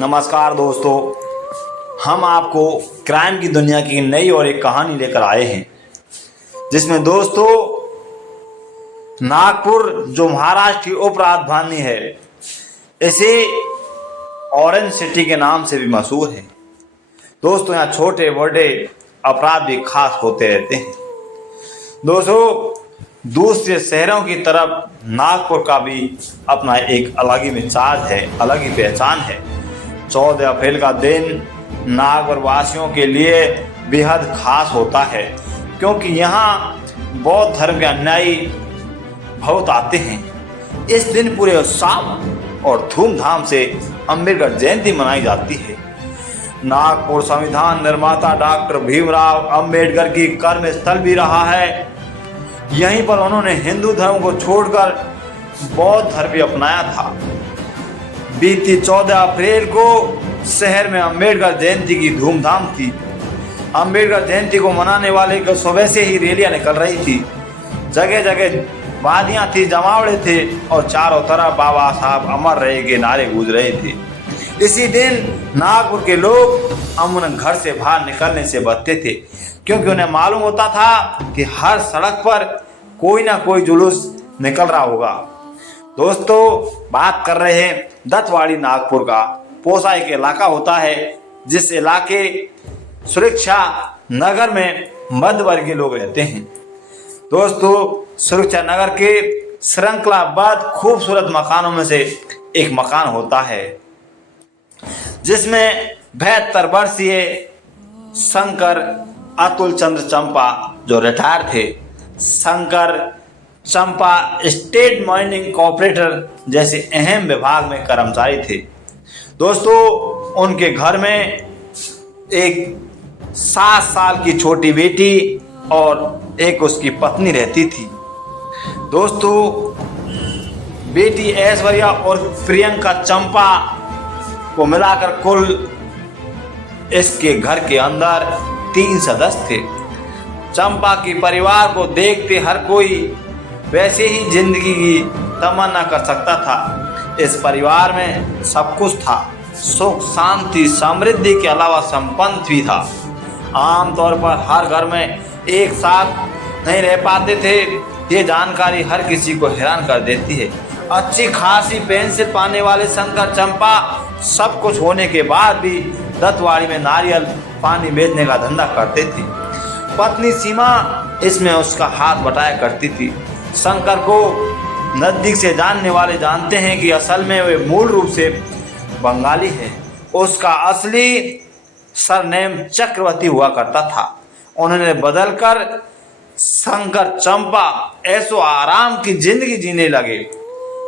नमस्कार दोस्तों, हम आपको क्राइम की दुनिया की नई और एक कहानी लेकर आए हैं, जिसमें दोस्तों नागपुर जो महाराष्ट्र की उप राजधानी है, इसे ऑरेंज सिटी के नाम से भी मशहूर है। दोस्तों यहाँ छोटे बड़े अपराध भी खास होते रहते हैं। दोस्तों दूसरे शहरों की तरफ नागपुर का भी अपना एक अलग ही मिजाज है, अलग ही पहचान है। 14 अप्रैल का दिन नागपुर वासियों के लिए बेहद खास होता है, क्योंकि यहाँ बौद्ध धर्म के अनुयायी बहुत आते हैं। इस दिन पूरे उत्साह और धूमधाम से अम्बेडकर जयंती मनाई जाती है। नागपुर संविधान निर्माता डॉक्टर भीमराव अम्बेडकर की कर्म स्थल भी रहा है। यहीं पर उन्होंने हिंदू धर्म को छोड़कर बौद्ध धर्म भी अपनाया था। बीती 14 अप्रैल को शहर में अम्बेडकर जयंती की धूमधाम थी। अम्बेडकर जयंती को मनाने वाले को सुबह से ही रैलियां निकल रही थी। जगह जगह वादियां थी, जमावड़े थे और चारों तरफ बाबा साहब अमर रहे के नारे गूंज रहे थे। इसी दिन नागपुर के लोग अमूमन घर से बाहर निकलने से बचते थे, क्योंकि उन्हें मालूम होता था कि हर सड़क पर कोई ना कोई जुलूस निकल रहा होगा। दोस्तों बात कर रहे हैं दत्तवाड़ी नागपुर का। पोसा एक इलाका होता है जिस इलाके सुरक्षा नगर में मध्य वर्गीय लोग रहते हैं। दोस्तों सुरक्षा नगर के श्रृंखलाबद्ध खूबसूरत मकानों में से एक मकान होता है, जिसमें 72 वर्षीय शंकर अतुल चंद्र चंपा जो रिटायर थे, शंकर चंपा स्टेट माइनिंग कॉर्पोरेटर जैसे अहम विभाग में कर्मचारी थे। दोस्तों उनके घर में एक 7 साल की छोटी बेटी और एक उसकी पत्नी रहती थी। दोस्तों बेटी ऐश्वर्या और प्रियंका चंपा को मिलाकर कुल इसके घर के अंदर 3 सदस्य थे। चंपा की परिवार को देखते हर कोई वैसे ही जिंदगी की तमन्ना कर सकता था। इस परिवार में सब कुछ था, सुख शांति समृद्धि के अलावा संपन्न भी था। आमतौर पर हर घर में एक साथ नहीं रह पाते थे। ये जानकारी हर किसी को हैरान कर देती है। अच्छी खासी पेंशन पाने वाले शंकर चंपा सब कुछ होने के बाद भी दत्तवाड़ी में नारियल पानी बेचने का धंधा करते थे। पत्नी सीमा इसमें उसका हाथ बटाया करती थी। शंकर को नजदीक से जानने वाले जानते हैं कि असल में वे मूल रूप से बंगाली है। उसका असली सरनेम चक्रवर्ती हुआ करता था। उन्होंने बदलकर शंकर चंपा ऐसो आराम की जिंदगी जीने लगे।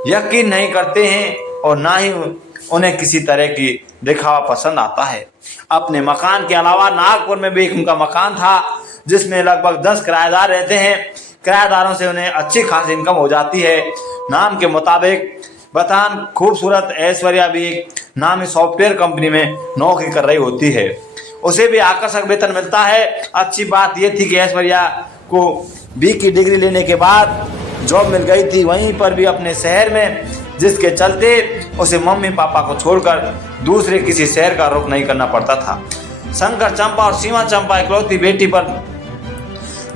यकीन नहीं करते हैं और ना ही उन्हें किसी तरह की दिखावा पसंद आता है। अपने मकान के अलावा नागपुर में भी एक उनका मकान था, जिसमें लगभग 10 किराएदार रहते हैं। किराएदारों से उन्हें अच्छी खासी इनकम हो जाती है। नाम के मुताबिक बतान खूबसूरत ऐश्वर्या भी एक नामी सॉफ्टवेयर कंपनी में नौकरी कर रही होती है। उसे भी आकर्षक वेतन मिलता है। अच्छी बात यह थी कि ऐश्वर्या को बी की डिग्री लेने के बाद जॉब मिल गई थी, वहीं पर भी अपने शहर में, जिसके चलते उसे मम्मी पापा को छोड़कर दूसरे किसी शहर का रुख नहीं करना पड़ता था। शंकर चंपा और सीमा चंपा इकलौती बेटी पर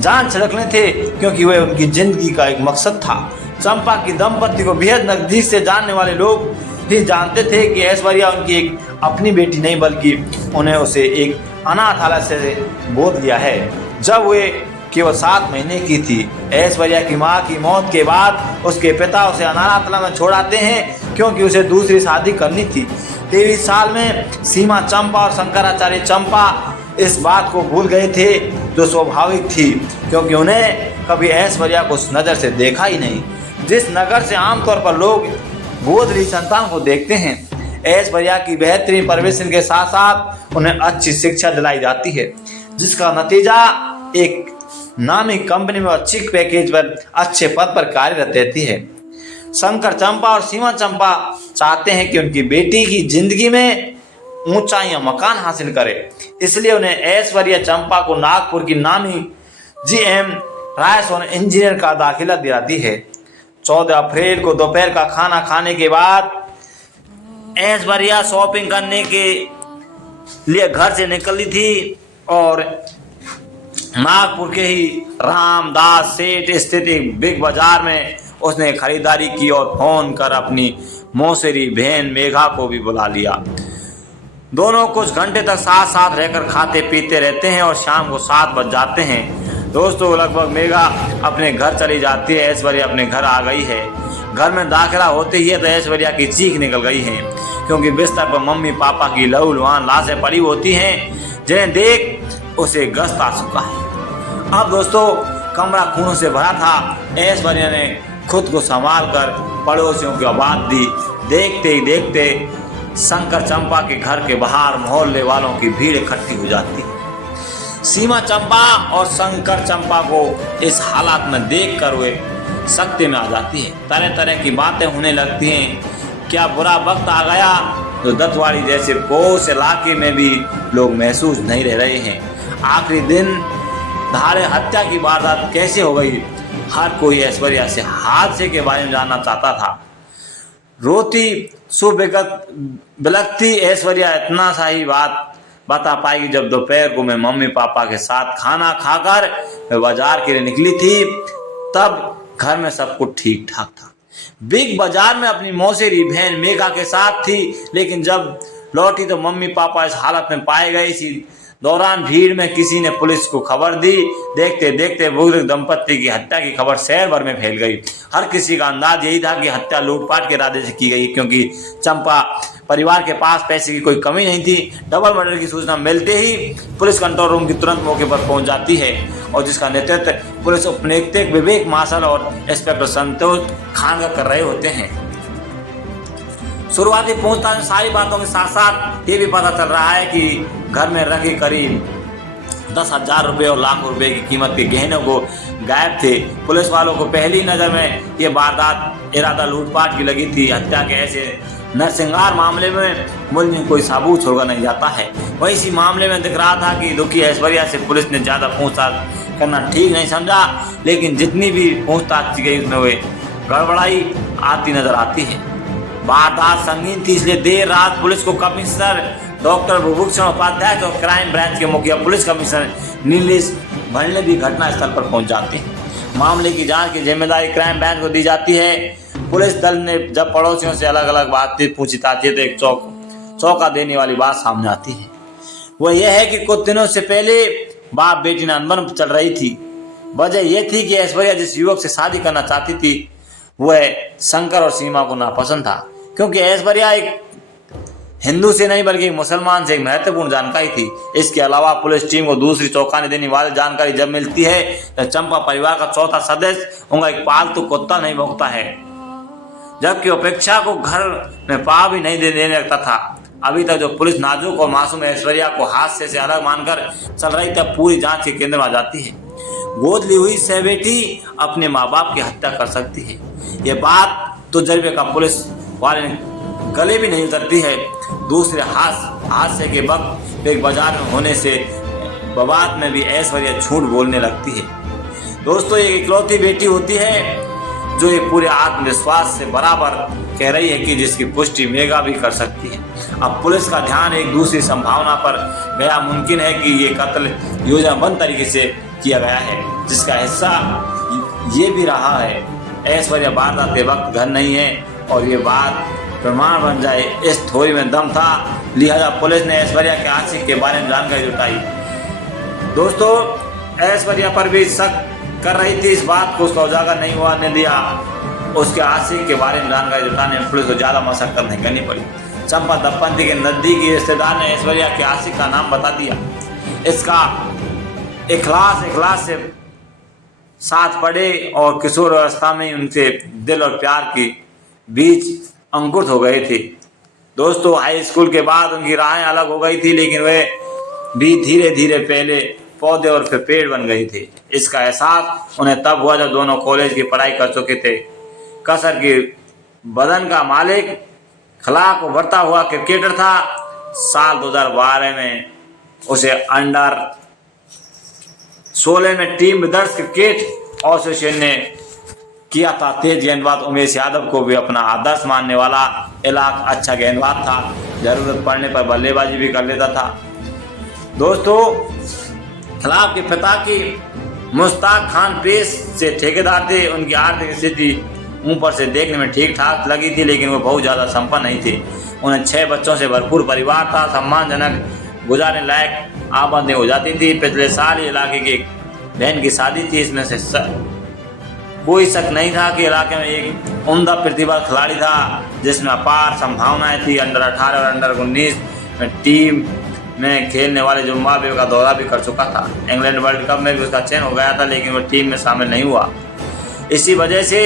जान छिड़कने थे, क्योंकि वह उनकी जिंदगी का एक मकसद था। चंपा की दंपति को बेहद नजदीक से जानने वाले लोग भी जानते थे कि ऐश्वर्या उनकी एक अपनी बेटी नहीं, बल्कि उन्हें उसे एक अनाथालय से गोद लिया है जब वे केवल 7 महीने की थी। ऐश्वर्या की मां की मौत के बाद उसके पिता उसे अनाथालय में छोड़ आते हैं, क्योंकि उसे दूसरी शादी करनी थी। 23 साल में सीमा चंपा और शंकराचार्य चंपा इस बात को भूल गए थे, जो स्वाभाविक थी, क्योंकि उन्हें कभी ऐश्वर्या को उस नज़र से देखा ही नहीं जिस नगर से आमतौर पर लोग गोद ली संतान को देखते हैं। ऐश्वर्या की बेहतरीन परवरिश के साथ साथ उन्हें अच्छी शिक्षा दिलाई जाती है, जिसका नतीजा एक नामी कंपनी में अच्छी पैकेज पर अच्छे पद पर कार्यरत रहती है। शंकर चंपा और सीमा चंपा चाहते हैं कि उनकी बेटी की जिंदगी में ऊंचाइयां मकान हासिल करे, इसलिए उन्हें ऐश्वर्या चंपा को नागपुर की नामी GM रायसोन इंजीनियर का दाखिला दिलाती है। 14 अप्रैल को दोपहर का खाना खाने के बाद ऐश्वर्या शॉपिंग करने के लिए घर से निकली थी और नागपुर के ही रामदास सेठ स्थित एक बिग बाजार में उसने खरीदारी की और फोन कर अपनी मौसेरी बहन मेघा को भी बुला लिया। दोनों कुछ घंटे तक साथ साथ रहकर खाते पीते रहते हैं और शाम को 7 बज जाते हैं। दोस्तों लगभग मेघा अपने घर चली जाती है। ऐश्वर्या अपने घर आ गई है। घर में दाखिला होते ही तो ऐश्वर्या की चीख निकल गई है, क्योंकि बिस्तर पर मम्मी पापा की लहूलुहान लाशें पड़ी होती हैं, जिन्हें देख उसे गस्त आ चुका है। अब दोस्तों कमरा खूनों से भरा था। ऐश्वर्या ने खुद को संभाल कर पड़ोसियों की आवाज दी। देखते ही देखते शंकर चंपा के घर के बाहर मोहल्ले वालों की भीड़ इकट्ठी हो जाती है। सीमा चंपा और शंकर चंपा को इस हालात में देखकर वे सख्ते में आ जाती है। तरह तरह की बातें होने लगती हैं। क्या बुरा वक्त आ गया तो दत्तवाड़ी जैसे कोस इलाके में भी लोग महसूस नहीं रह रहे हैं। आखिरी दिन धारे हत्या की वारदात कैसे हो गई, हर कोई ऐश्वर्या से हादसे के बारे में जानना चाहता था। रोती सुबेगत बिलखती ऐश्वर्या इतना सा ही बात बता पाएगी जब दोपहर को मैं मम्मी पापा के साथ खाना खाकर मैं बाजार के लिए निकली थी, तब घर में सब कुछ ठीक ठाक था। बिग बाजार में अपनी मौसेरी बहन मेघा के साथ थी, लेकिन जब लौटी तो मम्मी पापा इस हालत में पाए गए। इसी दौरान भीड़ में किसी ने पुलिस को खबर दी। देखते देखते बुजुर्ग दंपत्ति की हत्या की खबर शहर भर में फैल गई। हर किसी का अंदाज यही था कि हत्या लूटपाट के इरादे से की गई, क्योंकि चंपा परिवार के पास पैसे की कोई कमी नहीं थी। डबल मर्डर की सूचना मिलते ही पुलिस कंट्रोल रूम की तुरंत मौके पर पहुंच जाती है और जिसका नेतृत्व पुलिस उपनिरीक्षक विवेक मार्शल और इंस्पेक्टर संतोष खान का कर रहे होते हैं। शुरुआती पूछताछ में सारी बातों के साथ साथ ये भी पता चल रहा है कि घर में रखे करीब 10,000 रुपये और लाखों रुपए की कीमत के गहनों को गायब थे। पुलिस वालों को पहली नज़र में ये वारदात इरादा लूटपाट की लगी थी। हत्या के ऐसे नरसिंहार मामले में मुलजिम कोई साबूत छोड़कर नहीं जाता है। वही इसी मामले में दिख रहा था कि दुखी ऐश्वर्या से पुलिस ने ज़्यादा पूछताछ करना ठीक नहीं समझा, लेकिन जितनी भी पूछताछ की गई उसमें वे गड़बड़ाई आती नजर आती है। वारदात संगीन थी, इसलिए देर रात पुलिस को कमिश्नर डॉक्टर भूभूषण उपाध्याय और क्राइम ब्रांच के मुखिया पुलिस कमिश्नर नीलेश भंडले भी घटना स्थल पर पहुंच जाते हैं। मामले की जांच की जिम्मेदारी क्राइम ब्रांच को दी जाती है। पुलिस दल ने जब पड़ोसियों से अलग अलग बातचीत पूछी ताकि तो एक चौंका देने वाली बात सामने आती है। वह यह है कि कुछ दिनों से पहले बाप बेटी में अनबन चल रही थी। वजह यह थी कि ऐश्वर्या जिस युवक से शादी करना चाहती थी वह शंकर और सीमा को नापसंद था, क्योंकि ऐश्वर्या एक हिंदू से नहीं बल्कि एक मुसलमान से एक महत्वपूर्ण जानकारी थी। इसके अलावा पुलिस टीम को दूसरी चौंकाने देने वाली जानकारी जब मिलती है तो चंपा परिवार का चौथा सदस्य उनका एक पालतू कुत्ता नहीं भौंकता है, जबकि अपेक्षा को घर में पा भी नहीं देने लगता था। अभी तक जो पुलिस नाजुक और मासूम ऐश्वर्या को हादसे से अलग मानकर चल रही तब पूरी जांच के केंद्र में आ जाती है। गोद ली हुई सह बेटी अपने माँ बाप की हत्या कर सकती है, ये बात तो जरिए का पुलिस वाले ने गले भी नहीं उतरती है। दूसरे हादसे के वक्त एक बाजार में होने से बवाद में भी ऐश्वर्या झूठ बोलने लगती है। दोस्तों एक इकलौती बेटी होती है जो एक पूरे आत्मविश्वास से बराबर कह रही है कि जिसकी पुष्टि मेघा भी कर सकती है। अब पुलिस का ध्यान एक दूसरी संभावना पर गया। मुमकिन है कि ये कत्ल योजनाबद्ध तरीके से किया गया है, जिसका हिस्सा ये भी रहा है ऐश्वर्या वारदात के वक्त घर नहीं है और ये बात प्रमाण बन जाए। इस थ्योरी में दम था, लिहाजा पुलिस ने ऐश्वर्या के आशिक के बारे में जानकारी जुटाई। दोस्तों ऐश्वर्या पर भी शक कर रही थी, इस बात को उसका उजागर नहीं हुआ ने दिया। उसके आशिक के बारे में जानकारी जुटाने में पुलिस को ज़्यादा मशक्कत नहीं करनी पड़ी। चंपा दंपति के नजदीकी रिश्तेदार ने ऐश्वर्या के आशिक का नाम बता दिया। इसका इखलास से साथ पड़े और किशोर अवस्था में उनसे दिल और प्यार के बीच अंकुरित हो गए थे। दोस्तों हाई स्कूल के बाद उनकी राहें अलग हो गई थी, लेकिन वे भी धीरे धीरे पहले पौधे और फिर पेड़ बन गए थे। इसका एहसास उन्हें तब हुआ जब दोनों कॉलेज की पढ़ाई कर चुके थे। कसर के बदन का मालिक खलाक उभरता हुआ क्रिकेटर था। साल 2012 में उसे अंडर 16 में टीम विदर्भ क्रिकेट एसोसिएशन ने किया था। तेज गेंदबाज उमेश यादव को भी अपना आदर्श मानने वाला इलाक अच्छा गेंदबाज था, जरूरत पड़ने पर बल्लेबाजी भी कर लेता था। दोस्तों, खिलाफ के पिता की मुश्ताक खान पेश से ठेकेदार थे। उनकी आर्थिक स्थिति ऊपर से देखने में ठीक ठाक लगी थी, लेकिन वो बहुत ज़्यादा संपन्न नहीं थे। उन्हें 6 बच्चों से भरपूर परिवार था। सम्मानजनक गुजारने लायक आमदनी हो जाती थी। पिछले साल इलाके की एक बहन की शादी थी। इसमें से कोई शक नहीं था कि इलाके में एक उम्दा प्रतिभा खिलाड़ी था जिसमें अपार संभावनाएं थी। अंडर 18 और अंडर 19 में टीम में खेलने वाले जिम्बाब्वे का दौरा भी कर चुका था। इंग्लैंड वर्ल्ड कप में भी उसका चयन हो गया था, लेकिन वो टीम में शामिल नहीं हुआ। इसी वजह से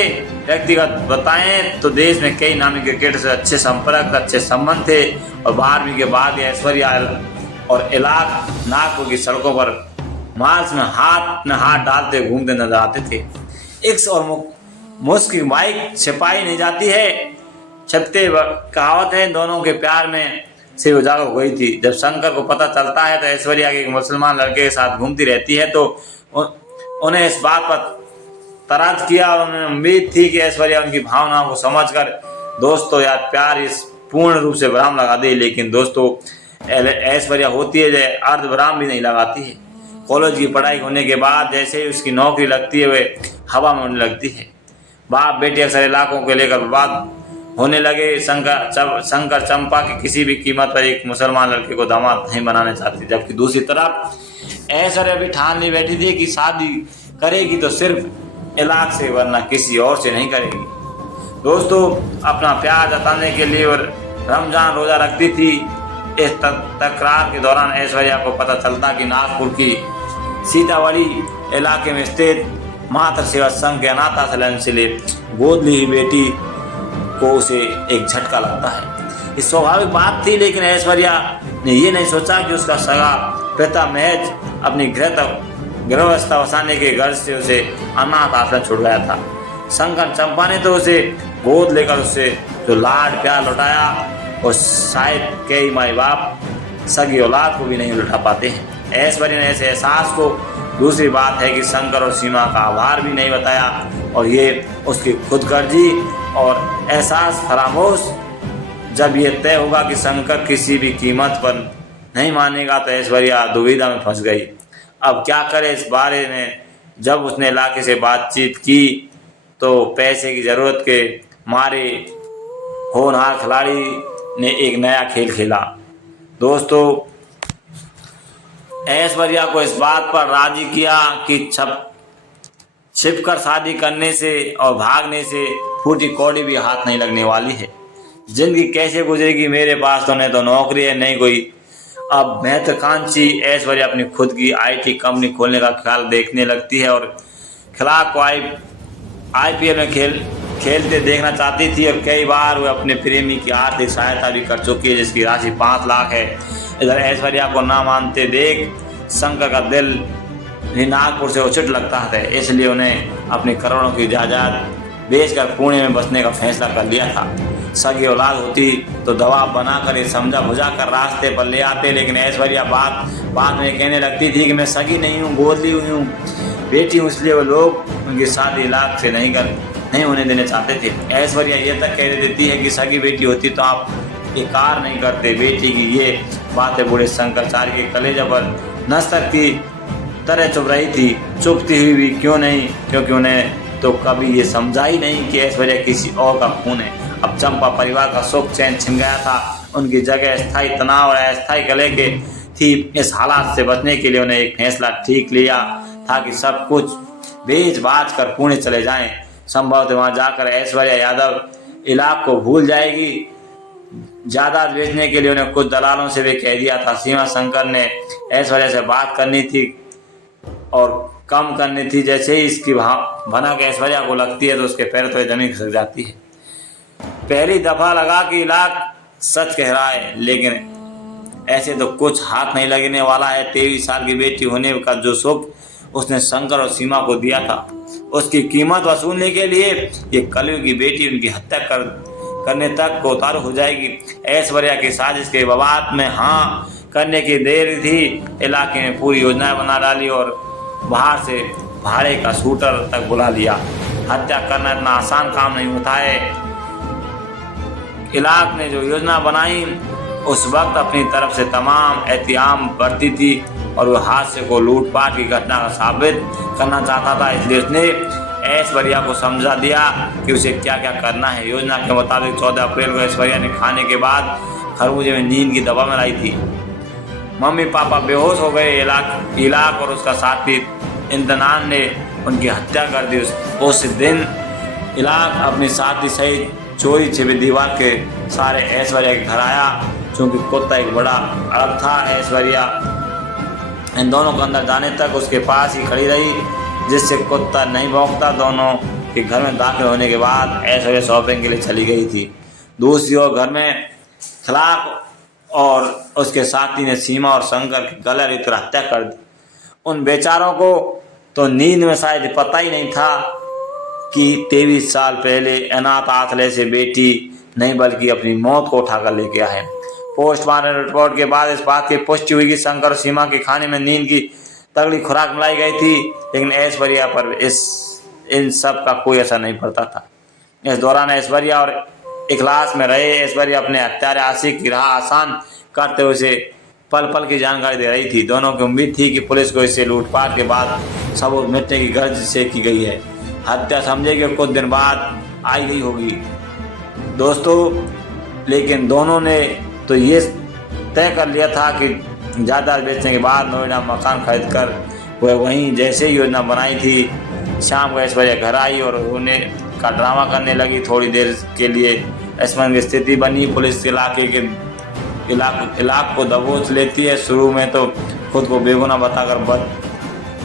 व्यक्तिगत बताएं तो देश में कई नामी क्रिकेटर से अच्छे संपर्क, अच्छे संबंध थे और 12वीं के बाद ऐश्वर्या और इलाक नागपुर की सड़कों पर मार्च में हाथ डालते घूमते नजर आते थे। इक्स और मुस्क बाइक छिपाई नहीं जाती है। छत्ते कहावत है, दोनों के प्यार में से उजागर हो गई थी। जब शंकर को पता चलता है तो ऐश्वर्या के एक मुसलमान लड़के के साथ घूमती रहती है तो उन्हें इस बात पर तराज किया और उन्हें उम्मीद थी कि ऐश्वर्या उनकी भावनाओं को समझकर दोस्तों या प्यार इस पूर्ण रूप से विराम लगा दे। लेकिन दोस्तों, ऐश्वर्या होती है जो अर्ध विराम भी नहीं लगाती है। कॉलेज की पढ़ाई होने के बाद जैसे ही उसकी नौकरी लगती है वे हवा में उड़ने लगती है। बाप बेटी अक्सर इलाकों को लेकर बर्बाद होने लगे। शंकर चंपा की किसी भी कीमत पर एक मुसलमान लड़के को दामाद नहीं बनाना चाहती, जबकि दूसरी तरफ ऐश्वर्या भी ठान ली बैठी थी कि शादी करेगी तो सिर्फ इलाक से, वरना किसी और से नहीं करेगी। दोस्तों, अपना प्यार जताने के लिए और रमजान रोजा रखती थी। इस तकरार के दौरान ऐश्वर्या को पता चलता कि नागपुर की सीतावड़ी इलाके में स्थित मातृ सेवा संघ के अनाथ आश्रम से ले गोद ली बेटी को उसे एक झटका लगता है। इस स्वाभाविक बात थी, लेकिन ऐश्वर्या ने यह नहीं सोचा कि उसका सगा पिता महज अपनी गृहवस्था बसाने के घर से उसे अनाथ आश्रम छोड़ गया था। शंकर चंपा ने तो उसे गोद लेकर उससे जो लाड प्यार लौटाया और शायद कई माई बाप सगी औलाद को भी नहीं लौटा पाते हैं। ऐश्वर्या ने ऐसे एहसास को, दूसरी बात है कि शंकर और सीमा का आभार भी नहीं बताया और ये उसकी खुदगर्जी और एहसास फरामोश। जब ये तय होगा कि शंकर किसी भी कीमत पर नहीं मानेगा तो ऐश्वर्या दुविधा में फंस गई। अब क्या करे इस बारे में। जब उसने इलाके से बातचीत की तो पैसे की ज़रूरत के मारे होनहार खिलाड़ी ने एक नया खेल खेला। दोस्तों, ऐश्वर्या को इस बात पर राजी किया कि छिपकर शादी करने से और भागने से फूटी कौड़ी भी हाथ नहीं लगने वाली है। जिंदगी कैसे गुजरेगी, मेरे पास तो नहीं तो नौकरी है नहीं कोई। अब महत्वाकांक्षी ऐश्वर्या अपनी खुद की IT कंपनी खोलने का ख्याल देखने लगती है और खिलाफ को IPL में खेलते देखना चाहती थी और कई बार वो अपने प्रेमी की आर्थिक सहायता भी कर चुकी है, जिसकी राशि 5 लाख है। इधर ऐश्वर्या को ना मानते देख शंकर का दिल नागपुर से उछट लगता है, इसलिए उन्हें अपनी करोड़ों की जायदाद बेचकर पुणे में बसने का फैसला कर लिया था। सगी औलाद होती तो दबाव बनाकर ये समझा बुझा कर रास्ते पर ले आते, लेकिन ऐश्वर्या बात में कहने लगती थी कि मैं सगी नहीं हूँ, गोद ली हुई हूँ बेटी हूँ, इसलिए वो लोग उनकी शादी इलाक से नहीं होने देने चाहते थे। ऐश्वर्या ये तक कह देती है कि सगी बेटी होती तो आप इकार नहीं करते। बेटी की ये बातें बूढ़े शंकराचार्य के कलेजे पर नस्तर की तरह चुभ रही थी। चुभती हुई भी क्यों नहीं, क्योंकि उन्हें तो कभी ये समझा ही नहीं कि ऐश्वर्या किसी और का खून है। अब चंपा परिवार का सुख चैन छिन गया था। उनकी जगह स्थायी तनाव और अस्थायी कलह के थी। इस हालात से बचने के लिए उन्हें एक फैसला ठीक लिया था कि सब कुछ बेच बाच कर पुणे चले जाएं। संभवतः वहां जाकर ऐश्वर्या यादव इलाक को भूल जाएगी। जायदाद बेचने के लिए उन्हें कुछ दलालों से भी कह दिया था। सीमा शंकर ने ऐश्वर्या से बात करनी थी और कम करनी थी। जैसे ही इसकी भनक ऐश्वर्या को लगती है तो उसके पैर तले जमीन खिसक जाती है। पहली दफा लगा कि इलाक सच कह रहा है, लेकिन ऐसे तो कुछ हाथ नहीं लगने वाला है। 23 साल की बेटी होने का जो सुख उसने शंकर और सीमा को दिया था, उसकी कीमत वसूलने के लिए ये कलयुग की बेटी उनकी हत्या करने तक को उतारू हो जाएगी। ऐश्वर्या की साजिश के बवात में हाँ करने की देर थी। इलाके में पूरी योजनाएं बना डाली और बाहर से भाड़े का शूटर तक बुला लिया। हत्या करना इतना आसान काम नहीं होता है। इलाक ने जो योजना बनाई उस वक्त अपनी तरफ से तमाम एहतियाम बरती थी और वो हादसे को लूटपाट की घटना का साबित करना चाहता था, इसलिए उसने ऐश्वर्या को समझा दिया कि उसे क्या क्या करना है। योजना के मुताबिक 14 अप्रैल को ऐश्वर्या ने खाने के बाद खरबूजे में नींद की दवा मिलाई थी। मम्मी पापा बेहोश हो गए। इलाक और उसका साथी इम्तनान ने उनकी हत्या कर दी। उस दिन इलाक अपनी साथी सहित चोरी छिपी दीवार के सारे ऐश्वर्या के घर आया। चूंकि कुत्ता एक बड़ा अड़ब था, ऐश्वर्या इन दोनों को अंदर जाने तक उसके पास ही खड़ी रही, जिससे कुत्ता नहीं भौंकता। दोनों के घर में दाखिल होने के बाद ऐश्वर्या शॉपिंग के लिए चली गई थी। दूसरी ओर घर में खिलाफ और उसके साथी ने सीमा और शंकर की गला रेतकर हत्या कर दी। उन बेचारों को तो नींद में शायद पता ही नहीं था कि 23 साल पहले अनाथ आश्रय से बेटी नहीं बल्कि अपनी मौत को उठाकर लेके आए। पोस्टमार्टम रिपोर्ट के बाद इस बात की पुष्टि हुई कि शंकर और सीमा के खाने में नींद की तगड़ी खुराक मिलाई गई थी, लेकिन ऐश्वर्या पर इन सब का कोई असर नहीं पड़ता था। इस दौरान ऐश्वर्या और इखलास में रहे ऐश्वर्या अपने हत्यारे आशिक की राह आसान करते हुए उसे पल पल की जानकारी दे रही थी। दोनों की उम्मीद थी कि पुलिस को इससे लूटपाट के बाद सबूत मिटने की गर्ज से की गई है। हत्या समझे कि कुछ दिन बाद आई गई होगी दोस्तों, लेकिन दोनों ने तो ये तय कर लिया था कि जायदाद बेचने के बाद नोएडा मकान खरीद कर वह वहीं जैसे योजना बनाई थी। शाम को ऐश्वर्या घर आई और रोने का ड्रामा करने लगी। थोड़ी देर के लिए असमंजस की स्थिति बनी। पुलिस इलाक को दबोच लेती है। शुरू में तो खुद को बेगुनाह बताकर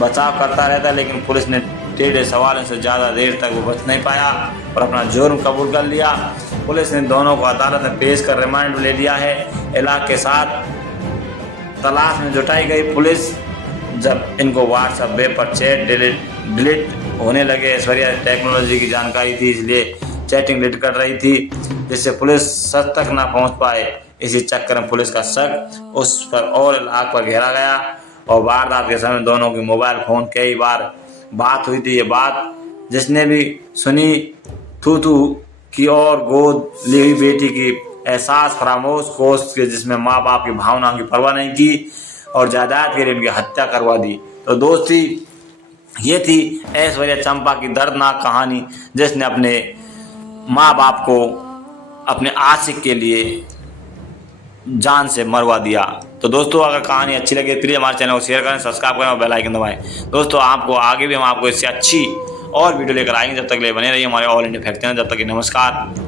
बचाव करता रहता, लेकिन पुलिस ने टेढ़े सवालों से ज़्यादा देर तक वो बच नहीं पाया और अपना जुर्म कबूल कर लिया। पुलिस ने दोनों को अदालत में पेश कर रिमांड ले लिया है। इलाक के साथ तलाश में जुटाई गई पुलिस जब इनको व्हाट्सएप वेब पर चैट डिलीट होने लगे। ऐश्वर्या टेक्नोलॉजी की जानकारी थी, इसलिए चैटिंग डिलीट कर रही थी, जिससे पुलिस सच तक ना पहुंच पाए। इसी चक्कर में पुलिस का शक उस पर और इलाक पर घेरा गया और वारदात के समय दोनों के मोबाइल फोन कई बार बात हुई थी। ये बात जिसने भी सुनी थू की और गोद ली हुई बेटी की एहसास फरामोश कोष के, जिसमें माँ बाप की भावनाओं की परवाह नहीं की और जायदाद के लिए उनकी हत्या करवा दी। तो दोस्ती ये थी ऐश्वर्या चंपा की दर्दनाक कहानी, जिसने अपने माँ बाप को अपने आशिक के लिए जान से मरवा दिया। तो दोस्तों अगर कहानी अच्छी लगे तो प्लीज़ हमारे चैनल को शेयर करें, सब्सक्राइब करें और बेल आइकन दबाएं। दोस्तों आपको आगे भी हम आपको इससे अच्छी और वीडियो लेकर आएंगे। जब तक ले बने रहिए हमारे ऑल इंडिया फैक्ट चैनल। जब तक नमस्कार।